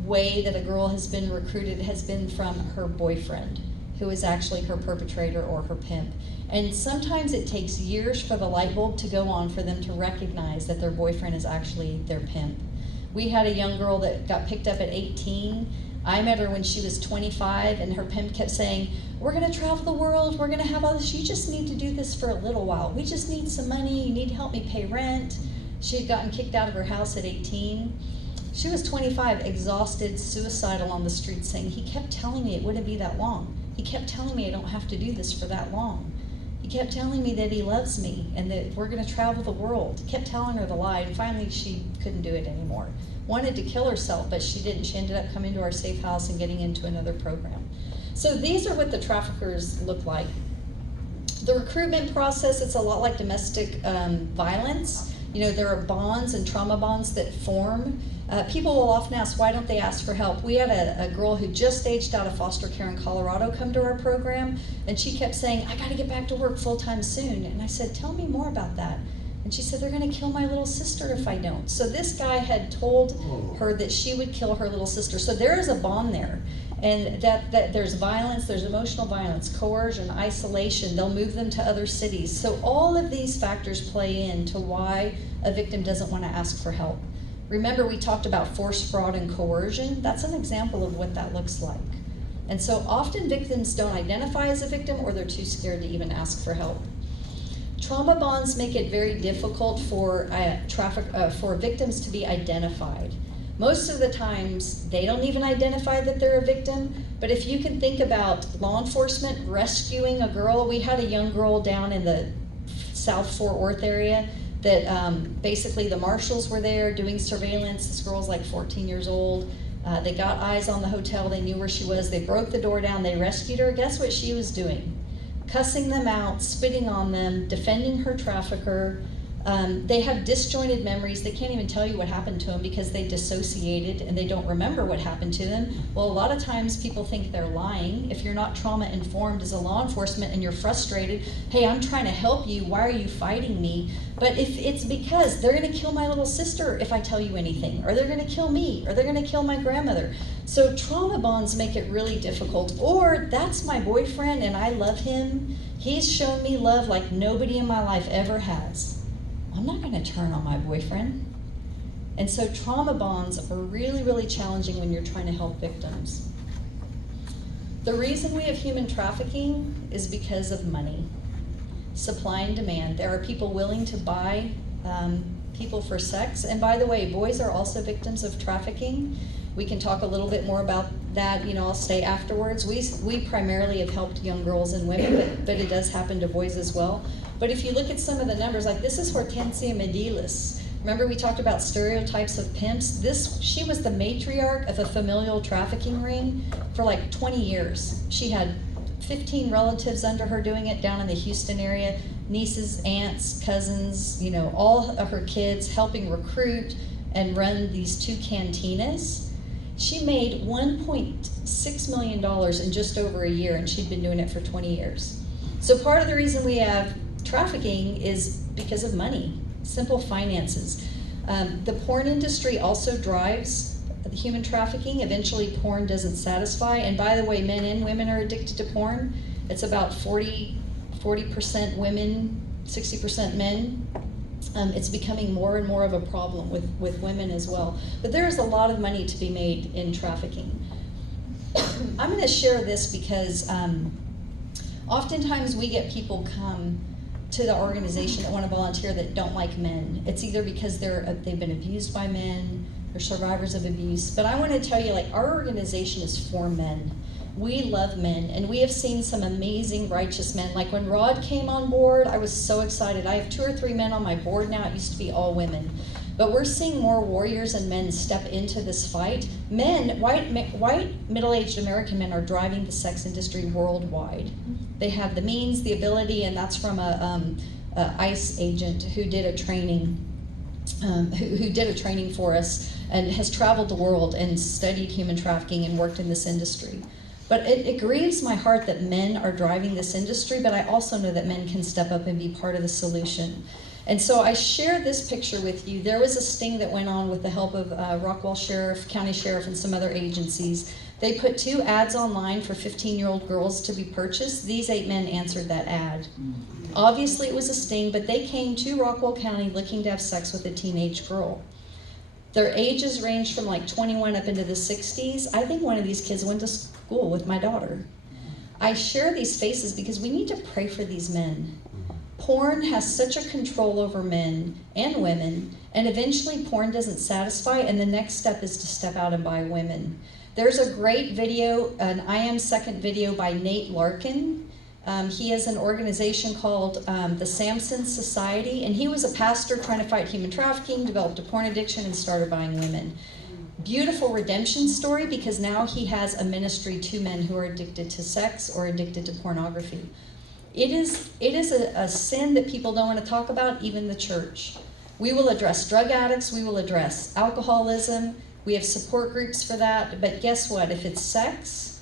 way that a girl has been recruited has been from her boyfriend, who is actually her perpetrator or her pimp. And sometimes it takes years for the light bulb to go on for them to recognize that their boyfriend is actually their pimp. We had a young girl that got picked up at 18. I met her when she was 25, and her pimp kept saying, we're gonna travel the world, we're gonna have all this, you just need to do this for a little while. We just need some money, you need to help me pay rent. She had gotten kicked out of her house at 18. She was 25, exhausted, suicidal on the street, saying, he kept telling me it wouldn't be that long. He kept telling me I don't have to do this for that long. He kept telling me that he loves me and that we're gonna travel the world. He kept telling her the lie, and finally she couldn't do it anymore. Wanted to kill herself, but she didn't. She ended up coming to our safe house and getting into another program. So these are what the traffickers look like. The recruitment process, it's a lot like domestic violence. You know, there are bonds and trauma bonds that form. People will often ask, why don't they ask for help? We had a girl who just aged out of foster care in Colorado come to our program, and she kept saying, I gotta get back to work full-time soon. And I said, tell me more about that. And she said, they're gonna kill my little sister if I don't. So this guy had told her that she would kill her little sister. So there is a bond there. And that there's violence, there's emotional violence, coercion, isolation. They'll move them to other cities. So all of these factors play into why a victim doesn't wanna ask for help. Remember, we talked about force, fraud, and coercion. That's an example of what that looks like. And so often victims don't identify as a victim, or they're too scared to even ask for help. Trauma bonds make it very difficult for victims to be identified. Most of the times, they don't even identify that they're a victim, but if you can think about law enforcement rescuing a girl, we had a young girl down in the South Fort Worth area that basically the marshals were there doing surveillance. This girl's like 14 years old. They got eyes on the hotel, they knew where she was, they broke the door down, they rescued her. Guess what she was doing? Cussing them out, spitting on them, defending her trafficker, They have disjointed memories. They can't even tell you what happened to them because they dissociated and they don't remember what happened to them. Well, a lot of times people think they're lying. If you're not trauma informed as a law enforcement and you're frustrated, hey, I'm trying to help you, why are you fighting me? But if it's because they're gonna kill my little sister if I tell you anything, or they're gonna kill me, or they're gonna kill my grandmother. So trauma bonds make it really difficult. Or that's my boyfriend and I love him. He's shown me love like nobody in my life ever has. I'm not going to turn on my boyfriend. And so trauma bonds are really, really challenging when you're trying to help victims. The reason we have human trafficking is because of money. Supply and demand. There are people willing to buy people for sex. And by the way, boys are also victims of trafficking. We can talk a little bit more about that. I'll stay afterwards. We primarily have helped young girls and women, but it does happen to boys as well. But if you look at some of the numbers, like this is Hortensia Medilis. Remember we talked about stereotypes of pimps? She was the matriarch of a familial trafficking ring for like 20 years. She had 15 relatives under her doing it down in the Houston area, nieces, aunts, cousins, all of her kids helping recruit and run these 2 cantinas. She made $1.6 million in just over a year, and she'd been doing it for 20 years. So part of the reason we have trafficking is because of money, simple finances. The porn industry also drives the human trafficking. Eventually porn doesn't satisfy. And by the way, men and women are addicted to porn. It's about 40% women, 60% men. It's becoming more and more of a problem with women as well. But there is a lot of money to be made in trafficking. I'm going to share this because oftentimes we get people come to the organization that want to volunteer that don't like men. It's either because they've been abused by men, they're survivors of abuse. But I want to tell you, our organization is for men. We love men, and we have seen some amazing righteous men. Like when Rod came on board, I was so excited. I have 2 or 3 men on my board now. It used to be all women. But we're seeing more warriors and men step into this fight. Men, white middle-aged American men are driving the sex industry worldwide. They have the means, the ability, and that's from a ICE agent who did a training, who did a training for us and has traveled the world and studied human trafficking and worked in this industry. But it grieves my heart that men are driving this industry, but I also know that men can step up and be part of the solution. And so I share this picture with you. There was a sting that went on with the help of Rockwall Sheriff, County Sheriff, and some other agencies. They put 2 ads online for 15-year-old girls to be purchased. These 8 men answered that ad. Obviously it was a sting, but they came to Rockwall County looking to have sex with a teenage girl. Their ages ranged from like 21 up into the 60s. I think one of these kids went to school with my daughter. I share these faces because we need to pray for these men. Porn has such a control over men and women, and eventually porn doesn't satisfy, and the next step is to step out and buy women. There's a great video, an I Am Second video by Nate Larkin. He has an organization called the Samson Society, and he was a pastor trying to fight human trafficking, developed a porn addiction, and started buying women. Beautiful redemption story, because now he has a ministry to men who are addicted to sex or addicted to pornography. It is a sin that people don't want to talk about, even the church. We will address drug addicts, we will address alcoholism, we have support groups for that, but guess what? If it's sex,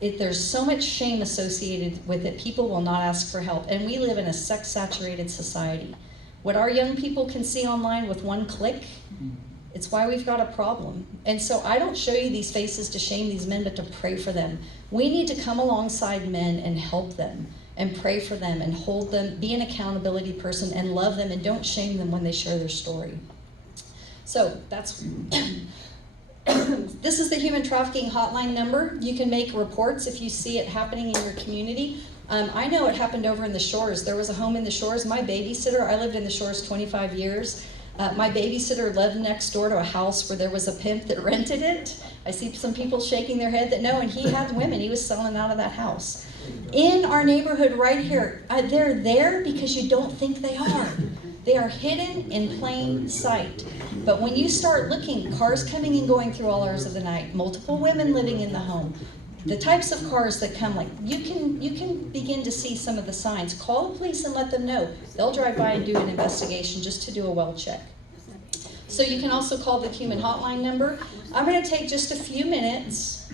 there's so much shame associated with it, people will not ask for help. And we live in a sex-saturated society. What our young people can see online with one click, it's why we've got a problem. And so I don't show you these faces to shame these men, but to pray for them. We need to come alongside men and help them, and pray for them, and hold them, be an accountability person, and love them, and don't shame them when they share their story. So that's, this is the human trafficking hotline number. You can make reports if you see it happening in your community. I know it happened over in the Shores. There was a home in the Shores. My babysitter, I lived in the Shores 25 years. My babysitter lived next door to a house where there was a pimp that rented it. I see some people shaking their head that no, and he had women. He was selling out of that house. In our neighborhood right here, they're there because you don't think they are. They are hidden in plain sight. But when you start looking, cars coming and going through all hours of the night, multiple women living in the home, The types of cars that come, like, you can begin to see some of the signs. Call the police and let them know. They'll drive by and do an investigation just to do a well check. So you can also call the human hotline number. I'm going to take just a few minutes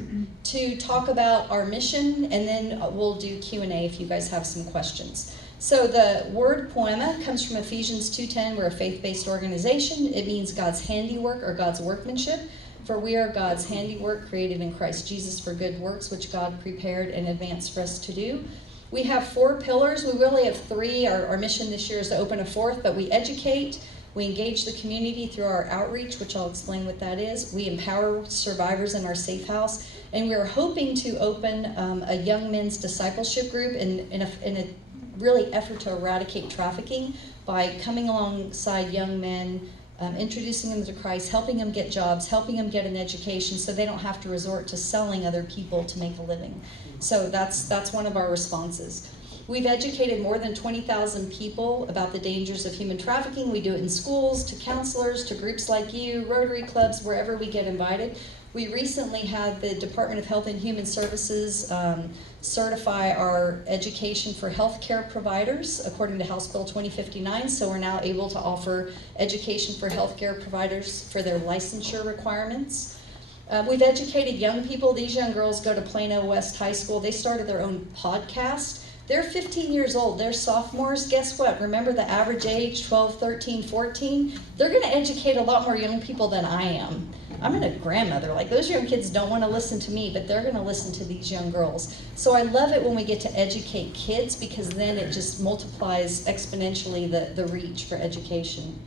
to talk about our mission, and then we'll do Q&A if you guys have some questions. So the word Poiema comes from Ephesians 2:10. We're a faith-based organization. It means God's handiwork or God's workmanship. For we are God's handiwork, created in Christ Jesus for good works, which God prepared in advance for us to do. We have 4 pillars. We really have 3. Our mission this year is to open a 4th, but we educate, we engage the community through our outreach, which I'll explain what that is. We empower survivors in our safe house, and we are hoping to open a young men's discipleship group in a really effort to eradicate trafficking by coming alongside young men, introducing them to Christ, helping them get jobs, helping them get an education so they don't have to resort to selling other people to make a living. So that's one of our responses. We've educated more than 20,000 people about the dangers of human trafficking. We do it in schools, to counselors, to groups like you, Rotary clubs, wherever we get invited. We recently had the Department of Health and Human Services certify our education for healthcare providers according to House Bill 2059. So we're now able to offer education for healthcare providers for their licensure requirements. We've educated young people. These young girls go to Plano West High School. They started their own podcast. They're 15 years old. They're sophomores. Guess what? Remember the average age, 12, 13, 14? They're going to educate a lot more young people than I am. I'm a grandmother. Like, those young kids don't want to listen to me, but they're going to listen to these young girls. So I love it when we get to educate kids, because then it just multiplies exponentially the reach for education.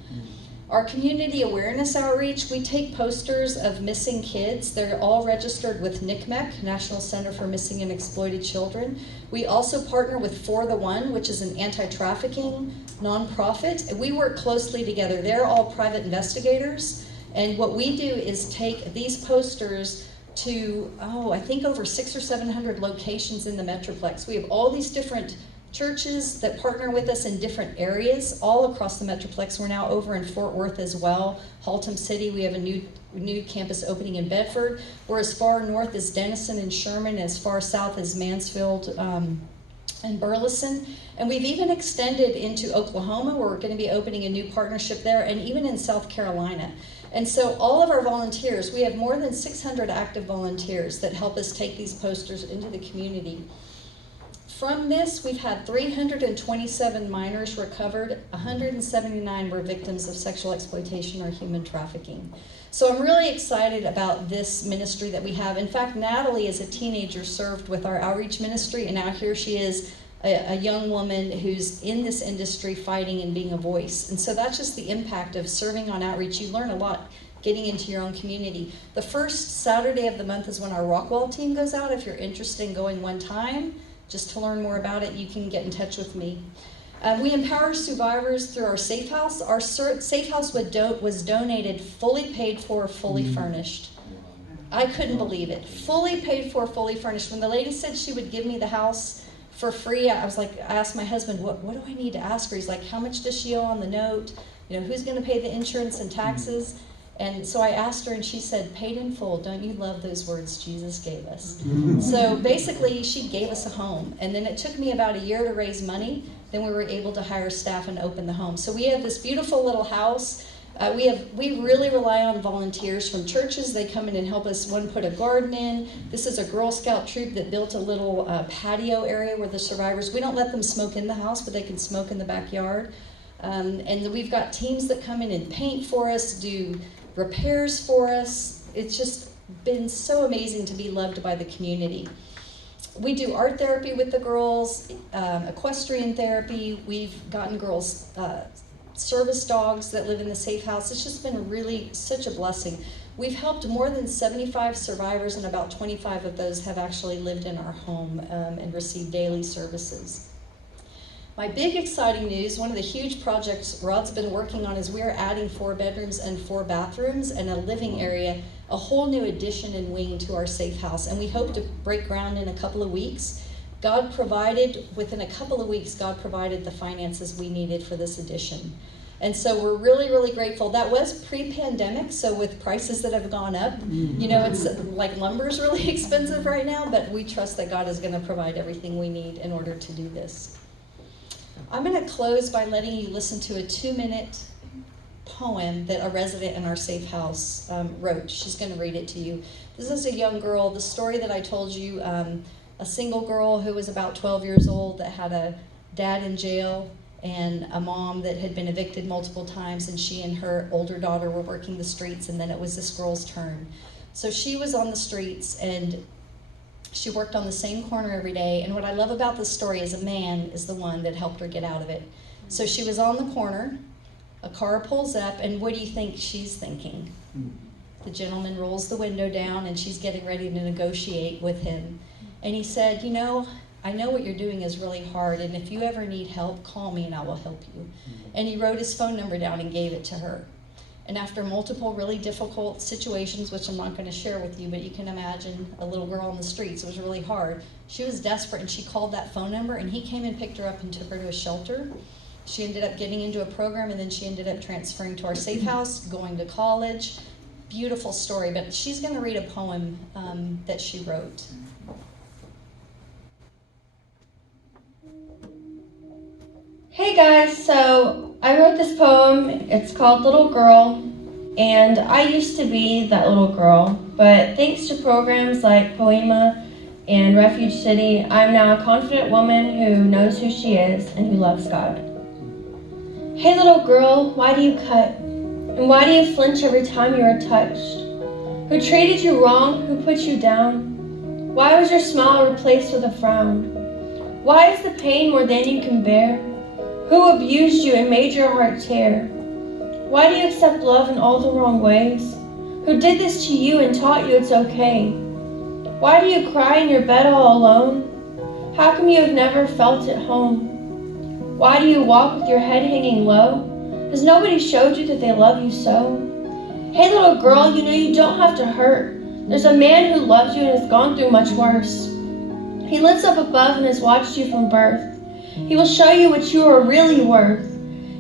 Our community awareness outreach, we take posters of missing kids. They're all registered with NCMEC, National Center for Missing and Exploited Children. We also partner with For the One, which is an anti-trafficking nonprofit. We work closely together. They're all private investigators. And what we do is take these posters to, I think over 600 or 700 locations in the Metroplex. We have all these different churches that partner with us in different areas all across the Metroplex. We're now over in Fort Worth as well, Haltom City. We have a new campus opening in Bedford. We're as far north as Denison and Sherman, as far south as Mansfield and Burleson. And we've even extended into Oklahoma, where we're going to be opening a new partnership there, and even in South Carolina. And so all of our volunteers, we have more than 600 active volunteers that help us take these posters into the community. From this, we've had 327 minors recovered. 179 were victims of sexual exploitation or human trafficking. So I'm really excited about this ministry that we have. In fact, Natalie, as a teenager, served with our outreach ministry, and now here she is, a young woman who's in this industry fighting and being a voice. And so that's just the impact of serving on outreach. You learn a lot getting into your own community. The first Saturday of the month is when our Rockwall team goes out. If you're interested in going one time, just to learn more about it, you can get in touch with me. We empower survivors through our safe house. Our safe house was donated, fully paid for, fully furnished. I couldn't believe it. Fully paid for, fully furnished. When the lady said she would give me the house for free, I asked my husband, what do I need to ask her? He's like, how much does she owe on the note? Who's going to pay the insurance and taxes? And so I asked her, and she said, paid in full. Don't you love those words Jesus gave us? So basically, she gave us a home. And then it took me about a year to raise money. Then we were able to hire staff and open the home. So we have this beautiful little house. We really rely on volunteers from churches. They come in and help us, one, put a garden in. This is a Girl Scout troop that built a little patio area where the survivors, we don't let them smoke in the house, but they can smoke in the backyard. And we've got teams that come in and paint for us, do repairs for us. It's just been so amazing to be loved by the community. We do art therapy with the girls, equestrian therapy. We've gotten girls service dogs that live in the safe house. It's just been really such a blessing. We've helped more than 75 survivors, and about 25 of those have actually lived in our home and received daily services. My big exciting news, one of the huge projects Rod's been working on, is we are adding 4 bedrooms and 4 bathrooms and a living area, a whole new addition and wing to our safe house. And we hope to break ground in a couple of weeks. Within a couple of weeks, God provided the finances we needed for this addition. And so we're really, really grateful. That was pre-pandemic, so with prices that have gone up, you know, it's like lumber's really expensive right now, but we trust that God is going to provide everything we need in order to do this. I'm going to close by letting you listen to a 2-minute poem that a resident in our safe house wrote. She's going to read it to you. This is a young girl. The story that I told you, a single girl who was about 12 years old that had a dad in jail and a mom that had been evicted multiple times, and she and her older daughter were working the streets, and then it was this girl's turn. So she was on the streets, and she worked on the same corner every day, and what I love about this story is a man is the one that helped her get out of it. So she was on the corner, a car pulls up, and what do you think she's thinking? The gentleman rolls the window down, and she's getting ready to negotiate with him. And he said, you know, I know what you're doing is really hard, and if you ever need help, call me and I will help you. And he wrote his phone number down and gave it to her. And after multiple really difficult situations, which I'm not going to share with you, but you can imagine a little girl on the streets, it was really hard. She was desperate, and she called that phone number, and he came and picked her up and took her to a shelter. She ended up getting into a program, and then she ended up transferring to our safe house, going to college. Beautiful story, but she's going to read a poem that she wrote. Hey guys, so I wrote this poem. It's called Little Girl, and I used to be that little girl, but thanks to programs like Poiema and Refuge City, I'm now a confident woman who knows who she is and who loves God. Hey little girl, why do you cut? And why do you flinch every time you are touched? Who treated you wrong? Who put you down? Why was your smile replaced with a frown? Why is the pain more than you can bear? Who abused you and made your heart tear? Why do you accept love in all the wrong ways? Who did this to you and taught you it's okay? Why do you cry in your bed all alone? How come you have never felt at home? Why do you walk with your head hanging low? Has nobody showed you that they love you so? Hey little girl, you know you don't have to hurt. There's a man who loves you and has gone through much worse. He lives up above and has watched you from birth. He will show you what you are really worth.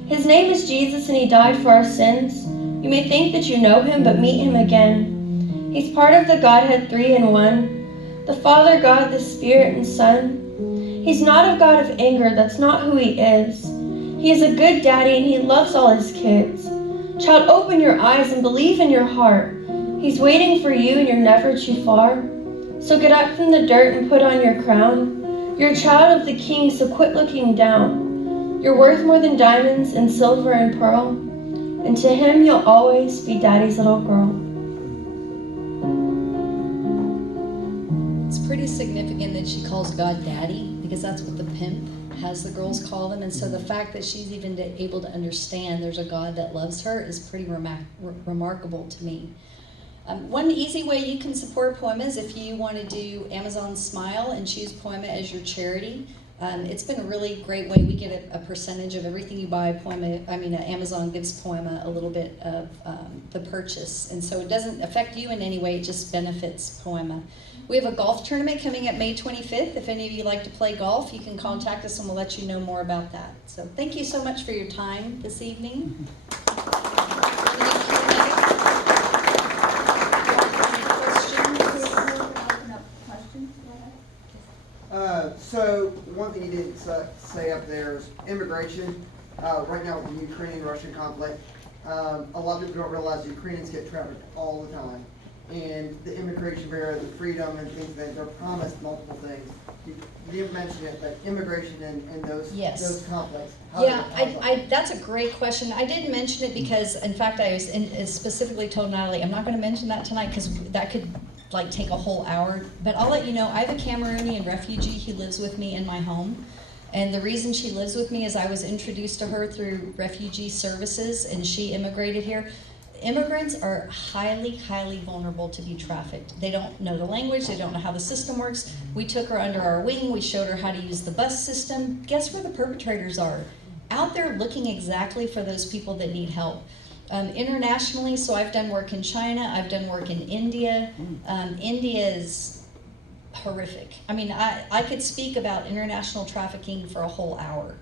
His name is Jesus, and he died for our sins. You may think that you know him, but meet him again. He's part of the Godhead 3 in 1, the Father, God, the Spirit, and Son. He's not a God of anger. That's not who he is. He is a good daddy, and he loves all his kids. Child, open your eyes and believe in your heart. He's waiting for you, and you're never too far. So get up from the dirt and put on your crown. You're a child of the King, so quit looking down. You're worth more than diamonds and silver and pearl, and to him you'll always be daddy's little girl. It's pretty significant that she calls God daddy, because that's what the pimp has the girls call him. And so the fact that she's even able to understand there's a God that loves her is pretty remarkable to me. One easy way you can support Poiema is if you want to do Amazon Smile and choose Poiema as your charity. It's been a really great way. We get a percentage of everything you buy. Amazon gives Poiema a little bit of the purchase, and so it doesn't affect you in any way. It just benefits Poiema. We have a golf tournament coming up May 25th. If any of you like to play golf, you can contact us and we'll let you know more about that. So thank you so much for your time this evening. So one thing you didn't say up there is immigration. Right now with the Ukrainian-Russian conflict, a lot of people don't realize Ukrainians get trafficked all the time. And the immigration barrier, the freedom and things that they're promised multiple things. You didn't mention it, but immigration and those conflicts. That's a great question. I didn't mention it because, in fact, I was specifically told Natalie, I'm not going to mention that tonight because that could take a whole hour. But I'll let you know, I have a Cameroonian refugee who lives with me in my home. And the reason she lives with me is I was introduced to her through refugee services, and she immigrated here. Immigrants are highly, highly vulnerable to be trafficked. They don't know the language, they don't know how the system works. We took her under our wing, we showed her how to use the bus system. Guess where the perpetrators are? Out there looking exactly for those people that need help. Internationally, so I've done work in China, I've done work in India. India is horrific. I mean, I could speak about international trafficking for a whole hour.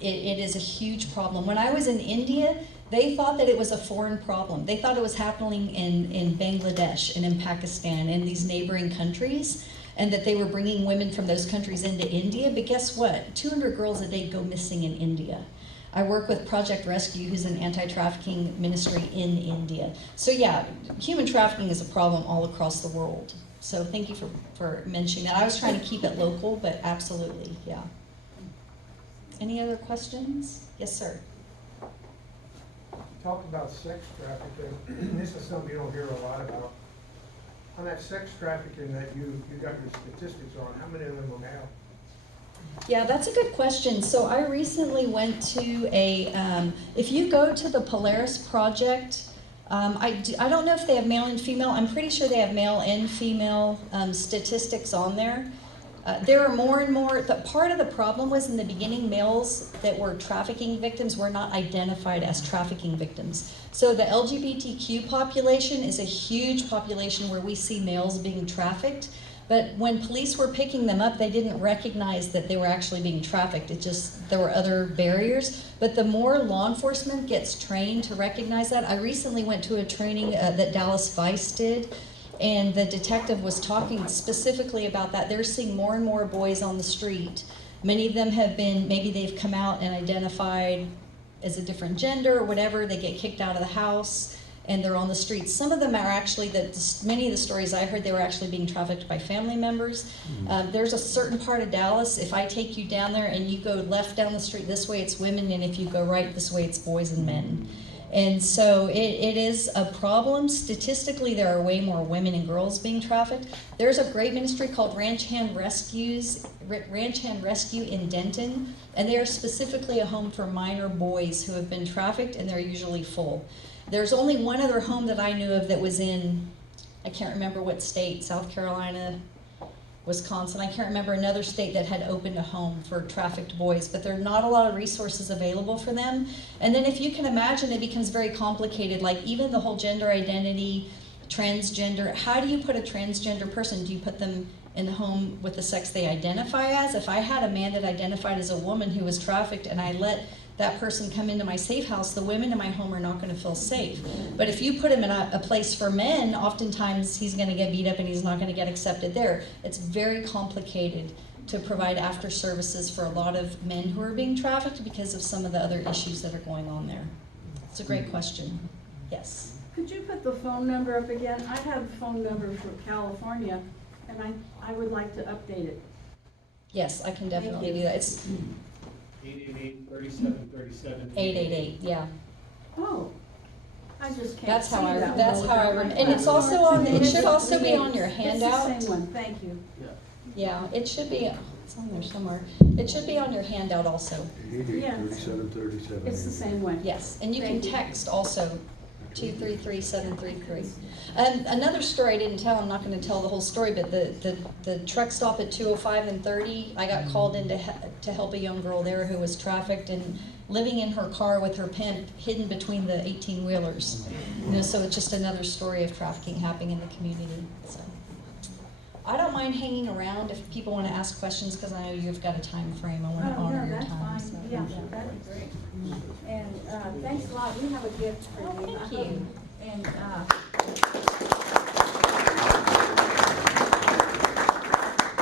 It is a huge problem. When I was in India, they thought that it was a foreign problem. They thought it was happening in Bangladesh and in Pakistan and these neighboring countries, and that they were bringing women from those countries into India. But guess what? 200 girls a day go missing in India. I work with Project Rescue, who's an anti-trafficking ministry in India. So yeah, human trafficking is a problem all across the world. So thank you for mentioning that. I was trying to keep it local, but absolutely, yeah. Any other questions? Yes, sir. Talk about sex trafficking. This is something you don't hear a lot about. On that sex trafficking that you got your statistics on, how many of them are male? Yeah, that's a good question. So I recently went to if you go to the Polaris Project, I don't know if they have male and female. I'm pretty sure they have male and female statistics on there. There are more and more. Part of the problem was in the beginning, males that were trafficking victims were not identified as trafficking victims. So the LGBTQ population is a huge population where we see males being trafficked. But when police were picking them up, they didn't recognize that they were actually being trafficked. There were other barriers. But the more law enforcement gets trained to recognize that, I recently went to a training that Dallas Vice did, and the detective was talking specifically about that. They're seeing more and more boys on the street. Many of them maybe they've come out and identified as a different gender or whatever. They get kicked out of the house, and they're on the streets. Some of them are actually, many of the stories I heard, they were actually being trafficked by family members. There's a certain part of Dallas, if I take you down there and you go left down the street, this way it's women, and if you go right this way it's boys and men. And so it is a problem. Statistically, there are way more women and girls being trafficked. There's a great ministry called Ranch Hand Rescue in Denton, and they are specifically a home for minor boys who have been trafficked, and they're usually full. There's only one other home that I knew of that was in, I can't remember what state, South Carolina, Wisconsin. I can't remember another state that had opened a home for trafficked boys, but there are not a lot of resources available for them. And then if you can imagine, it becomes very complicated, like even the whole gender identity, transgender. How do you put a transgender person? Do you put them in the home with the sex they identify as? If I had a man that identified as a woman who was trafficked and I let that person come into my safe house, the women in my home are not going to feel safe. But if you put him in a place for men, oftentimes he's going to get beat up and he's not going to get accepted there. It's very complicated to provide after services for a lot of men who are being trafficked because of some of the other issues that are going on there. It's a great question. Yes. Could you put the phone number up again? I have a phone number for California, and I would like to update it. Yes, I can definitely do that. It's 888-3737. 888, yeah. Oh, I just can't That's see how I, that that's one how I without remember. my And it's glasses. also on, it should also be on your handout. It's the same one, thank you. Yeah, it should be, it's on there somewhere. It should be on your handout also. 3737. It's the same one. Yes, and you can Thank you. text also, 233-733. Another story I didn't tell, I'm not going to tell the whole story, but the truck stop at 205 and 30, I got called in to help a young girl there who was trafficked and living in her car with her pimp hidden between the 18-wheelers. You know, so it's just another story of trafficking happening in the community. So I don't mind hanging around if people want to ask questions, because I know you've got a time frame. I want to Oh, honor no, your that's time. fine. So. Yeah, that'd be great. And thanks a lot. We have a gift for Oh, you. thank I hope- you. And